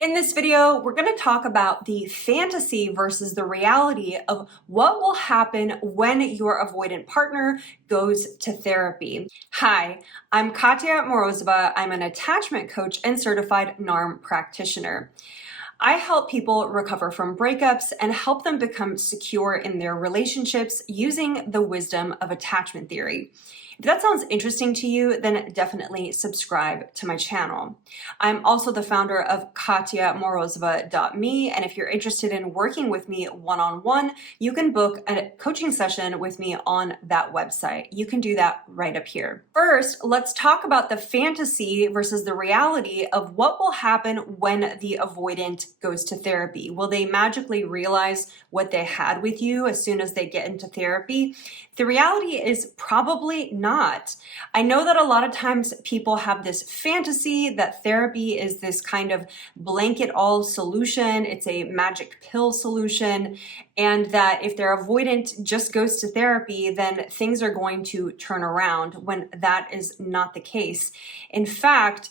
In this video, we're going to talk about the fantasy versus the reality of what will happen when your avoidant partner goes to therapy. Hi, I'm Katya Morozova. I'm an attachment coach and certified NARM practitioner. I help people recover from breakups and help them become secure in their relationships using the wisdom of attachment theory. If that sounds interesting to you, then definitely subscribe to my channel. I'm also the founder of KatyaMorozova.me, and if you're interested in working with me one-on-one, you can book a coaching session with me on that website. You can do that right up here. First, let's talk about the fantasy versus the reality of what will happen when the avoidant goes to therapy. Will they magically realize what they had with you as soon as they get into therapy? The reality is probably not. I know that a lot of times people have this fantasy that therapy is this kind of blanket all solution. It's a magic pill solution. And that if their avoidant just goes to therapy, then things are going to turn around, when that is not the case. In fact,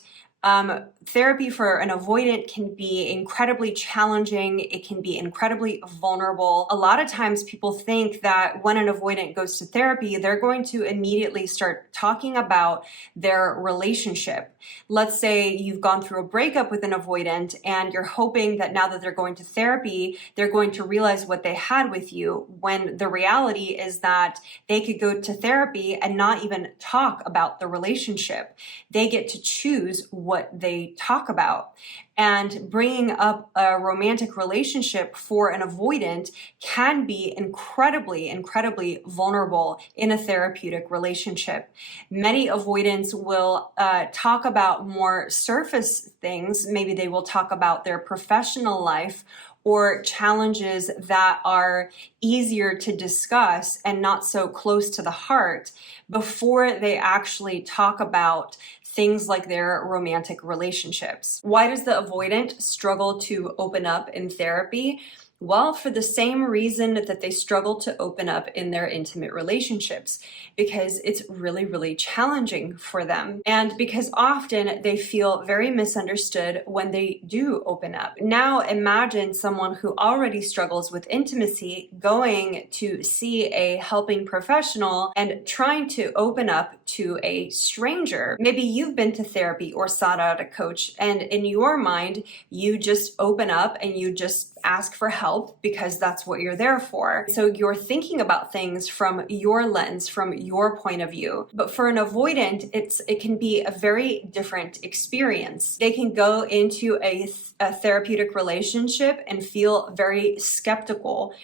therapy for an avoidant can be incredibly challenging. It can be incredibly vulnerable. A lot of times people think that when an avoidant goes to therapy, they're going to immediately start talking about their relationship. Let's say you've gone through a breakup with an avoidant and you're hoping that now that they're going to therapy, they're going to realize what they had with you, when the reality is that they could go to therapy and not even talk about the relationship. They get to choose what they talk about. And bringing up a romantic relationship for an avoidant can be incredibly, incredibly vulnerable in a therapeutic relationship. Many avoidants will talk about more surface things. Maybe they will talk about their professional life or challenges that are easier to discuss and not so close to the heart before they actually talk about things like their romantic relationships. Why does the avoidant struggle to open up in therapy? Well, for the same reason that they struggle to open up in their intimate relationships, because it's really, really challenging for them. And because often they feel very misunderstood when they do open up. Now imagine someone who already struggles with intimacy going to see a helping professional and trying to open up to a stranger. Maybe you've been to therapy or sought out a coach, and in your mind, you just open up and you just ask for help because that's what you're there for. So you're thinking about things from your lens, from your point of view. But for an avoidant, it can be a very different experience. They can go into a therapeutic relationship and feel very skeptical.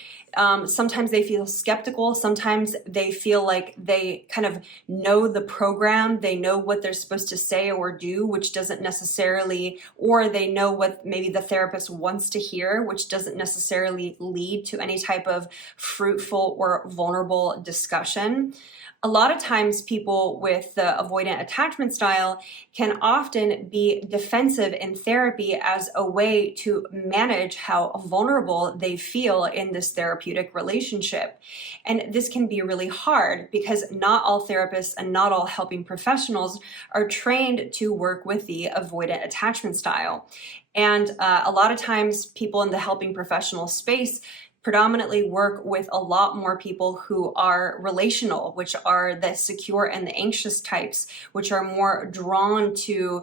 Sometimes they feel skeptical. Sometimes they feel like they kind of know the program. They know what they're supposed to say or do, which doesn't necessarily, or they know what maybe the therapist wants to hear, which doesn't necessarily lead to any type of fruitful or vulnerable discussion. A lot of times people with the avoidant attachment style can often be defensive in therapy as a way to manage how vulnerable they feel in this therapeutic relationship. And this can be really hard because not all therapists and not all helping professionals are trained to work with the avoidant attachment style. And a lot of times people in the helping professional space predominantly work with a lot more people who are relational, which are the secure and the anxious types, which are more drawn to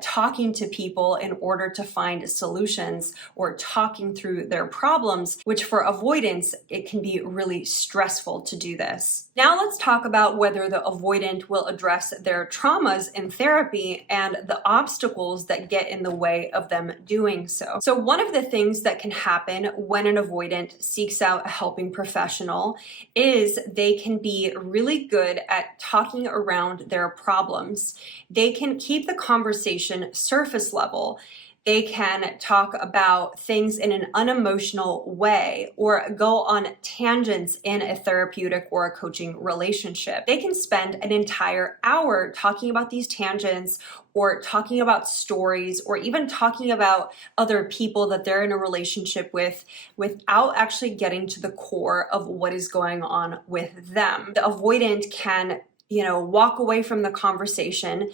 talking to people in order to find solutions or talking through their problems, which for avoidance, it can be really stressful to do this. Now let's talk about whether the avoidant will address their traumas in therapy and the obstacles that get in the way of them doing so. So one of the things that can happen when an avoidant seeks out a helping professional is they can be really good at talking around their problems. They can keep the conversation surface level. They can talk about things in an unemotional way or go on tangents in a therapeutic or a coaching relationship. They can spend an entire hour talking about these tangents or talking about stories or even talking about other people that they're in a relationship with without actually getting to the core of what is going on with them. The avoidant can walk away from the conversation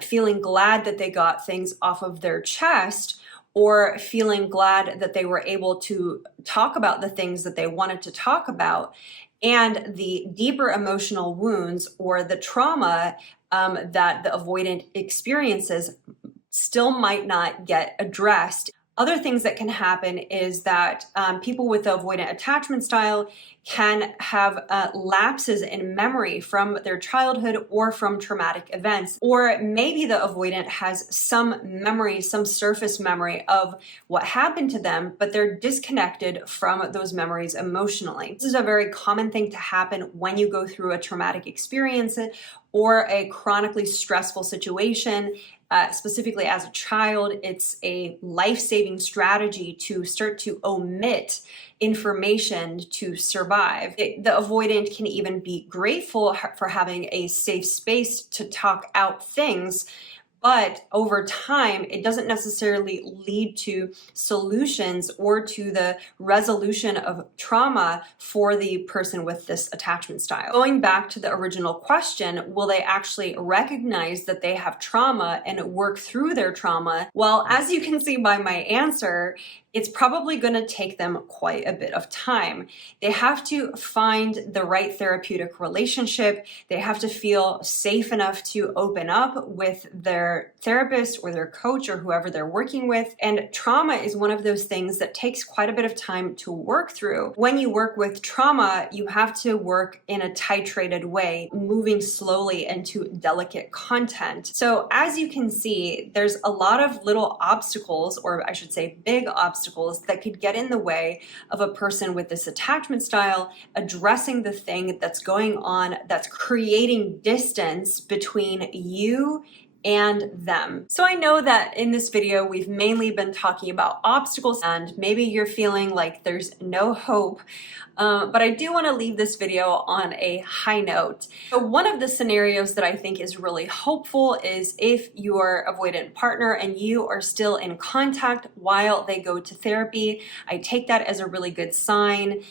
feeling glad that they got things off of their chest, or feeling glad that they were able to talk about the things that they wanted to talk about, and the deeper emotional wounds or the trauma that the avoidant experiences still might not get addressed. Other things that can happen is that people with the avoidant attachment style can have lapses in memory from their childhood or from traumatic events. Or maybe the avoidant has some memory, some surface memory of what happened to them, but they're disconnected from those memories emotionally. This is a very common thing to happen when you go through a traumatic experience or a chronically stressful situation. Specifically as a child, it's a life-saving strategy to start to omit information to survive. The avoidant can even be grateful for having a safe space to talk out things, but over time, it doesn't necessarily lead to solutions or to the resolution of trauma for the person with this attachment style. Going back to the original question, will they actually recognize that they have trauma and work through their trauma? Well, as you can see by my answer, it's probably going to take them quite a bit of time. They have to find the right therapeutic relationship. They have to feel safe enough to open up with their therapist or their coach or whoever they're working with. And trauma is one of those things that takes quite a bit of time to work through. When you work with trauma, you have to work in a titrated way, moving slowly into delicate content. So as you can see, there's a lot of little obstacles, or I should say big obstacles, that could get in the way of a person with this attachment style addressing the thing that's going on that's creating distance between you and them. So I know that in this video, we've mainly been talking about obstacles, and maybe you're feeling like there's no hope, but I do want to leave this video on a high note. So one of the scenarios that I think is really hopeful is if your avoidant partner and you are still in contact while they go to therapy. I take that as a really good sign.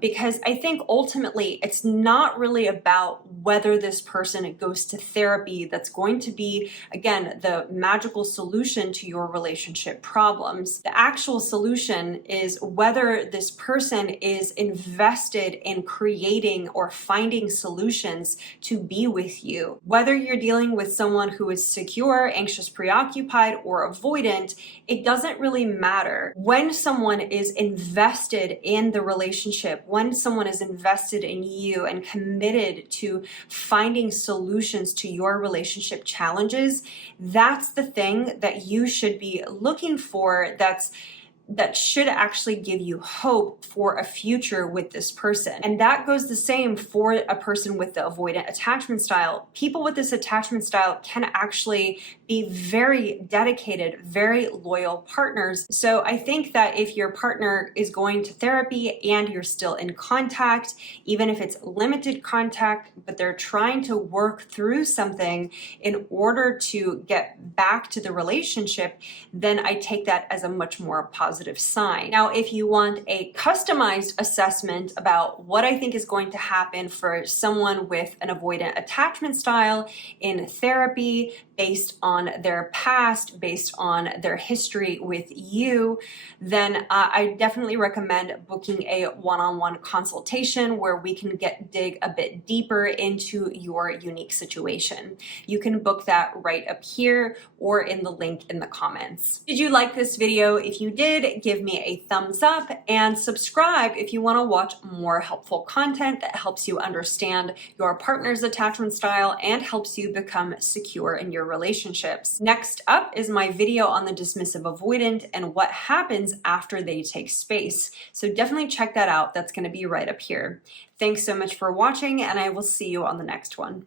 Because I think ultimately it's not really about whether this person goes to therapy that's going to be, again, the magical solution to your relationship problems. The actual solution is whether this person is invested in creating or finding solutions to be with you. Whether you're dealing with someone who is secure, anxious, preoccupied, or avoidant, it doesn't really matter. When someone is invested in the relationship, when someone is invested in you and committed to finding solutions to your relationship challenges, that's the thing that you should be looking for, that should actually give you hope for a future with this person. And that goes the same for a person with the avoidant attachment style. People with this attachment style can actually be very dedicated, very loyal partners. So I think that if your partner is going to therapy and you're still in contact, even if it's limited contact, but they're trying to work through something in order to get back to the relationship, then I take that as a much more positive sign. Now, if you want a customized assessment about what I think is going to happen for someone with an avoidant attachment style in therapy, based on their past, based on their history with you, then I definitely recommend booking a one-on-one consultation where we can dig a bit deeper into your unique situation. You can book that right up here or in the link in the comments. Did you like this video? If you did, give me a thumbs up and subscribe if you want to watch more helpful content that helps you understand your partner's attachment style and helps you become secure in your relationships. Next up is my video on the dismissive avoidant and what happens after they take space. So definitely check that out. That's going to be right up here. Thanks so much for watching, and I will see you on the next one.